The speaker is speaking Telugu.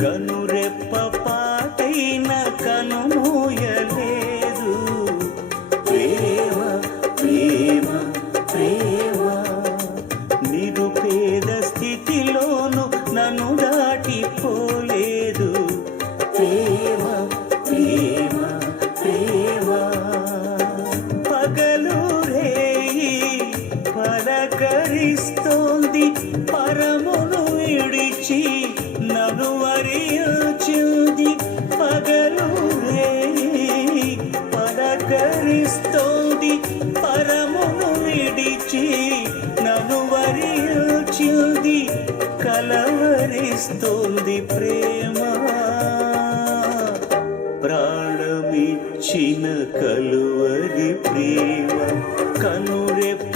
కనురెప్ప పాటైన కనుమూయలేదు. ప్రేమ ప్రేమ ప్రేమ నిరుపేద స్థితిలోను నన్ను దాటిపోలేదు. ప్రేమ ప్రేమ ప్రేమ పగలు రేయి పలకరిస్తోంది, పరమును విడిచి నన్ను వరించింది. పగలు రేయి పలకరిస్తోంది, పరమును విడిచి నన్ను వరించింది. కలవరిస్తోంది ప్రేమ, ప్రాణమిచ్చిన కలువరి ప్రేమ. కనురెప్ప